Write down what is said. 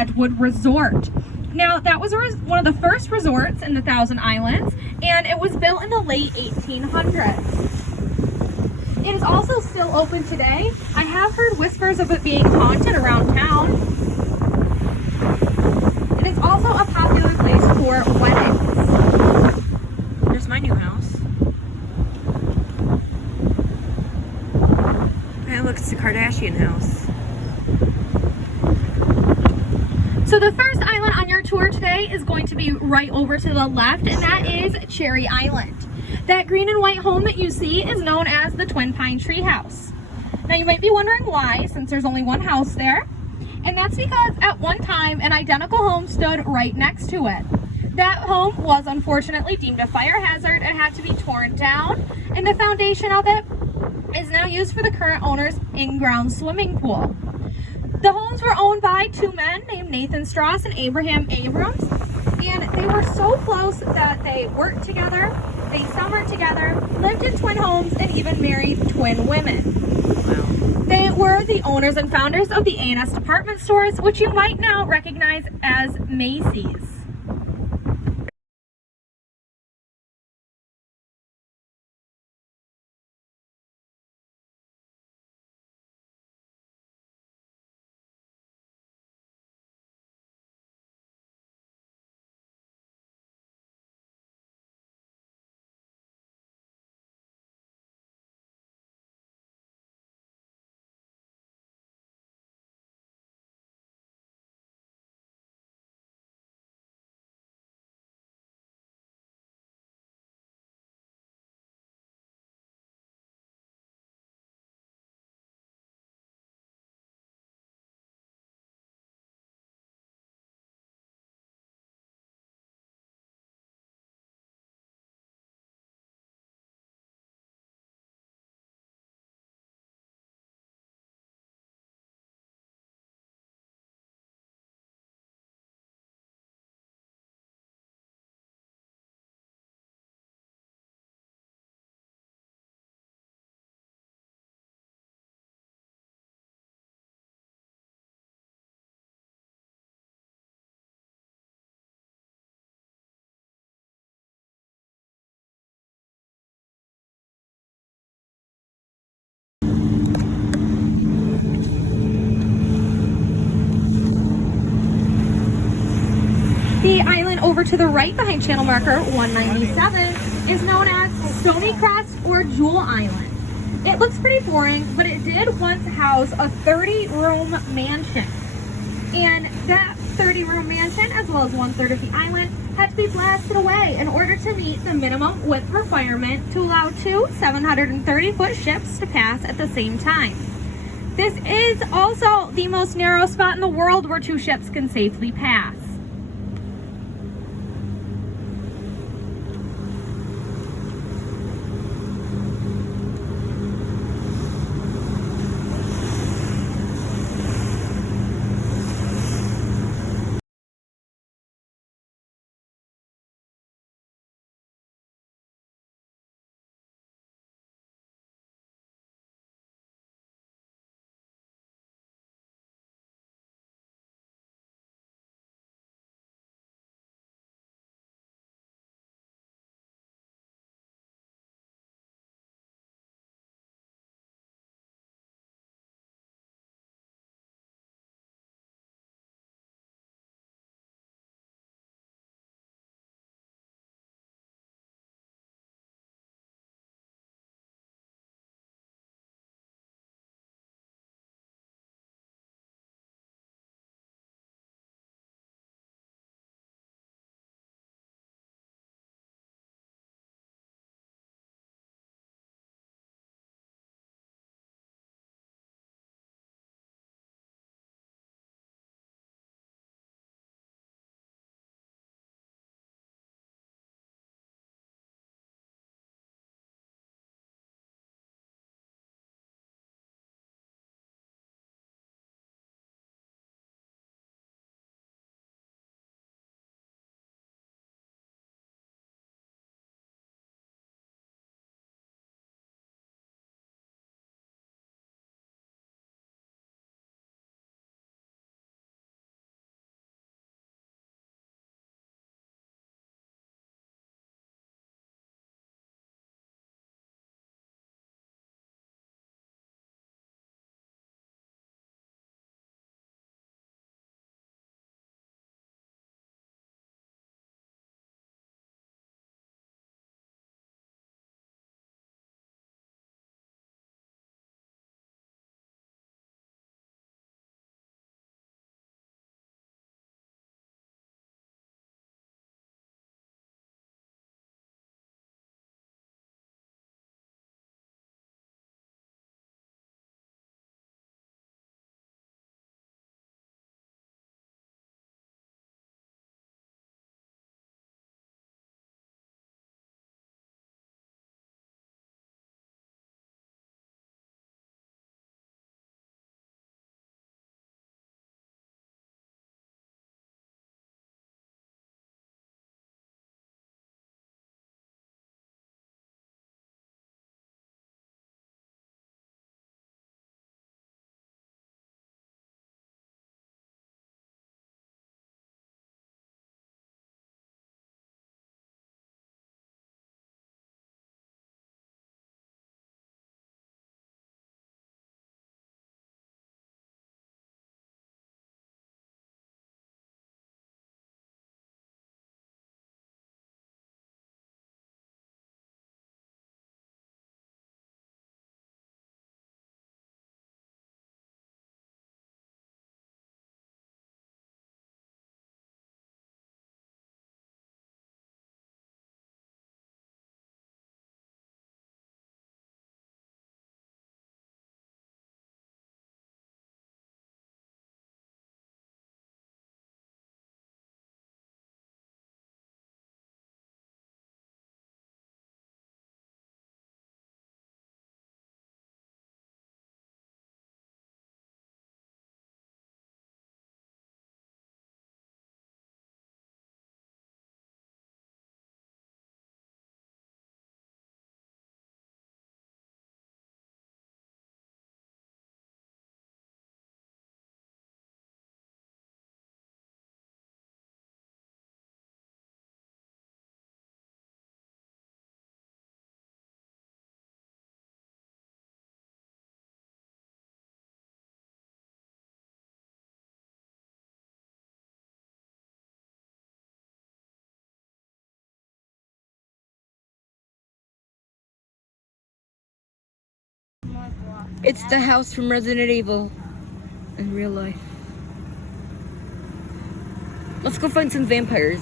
Edgewood Resort. Now, that was one of the first resorts in the Thousand Islands, and it was built in the late 1800s. It is also still open today. I have heard whispers of it being haunted around town. It is also a popular place for weddings. There's my new house. Hey, look, it's the Kardashian house. So the first island on your tour today is going to be right over to the left, and that is Cherry Island. That green and white home that you see is known as the Twin Pine Tree House. Now you might be wondering why, since there's only one house there. And that's because at one time an identical home stood right next to it. That home was unfortunately deemed a fire hazard and had to be torn down, and the foundation of it is now used for the current owner's in-ground swimming pool. The homes were owned by two men named Nathan Strauss and Abraham Abrams, and they were so close that they worked together, they summered together, lived in twin homes, and even married twin women. Wow. They were the owners and founders of the A&S department stores, which you might now recognize as Macy's. The island over to the right behind channel marker 197 is known as Stony Crest or Jewel Island. It looks pretty boring, but it did once house a 30-room mansion. And that 30-room mansion, as well as 1/3 of the island, had to be blasted away in order to meet the minimum width requirement to allow two 730-foot ships to pass at the same time. This is also the most narrow spot in the world where two ships can safely pass. It's the house from Resident Evil in real life. Let's go find some vampires.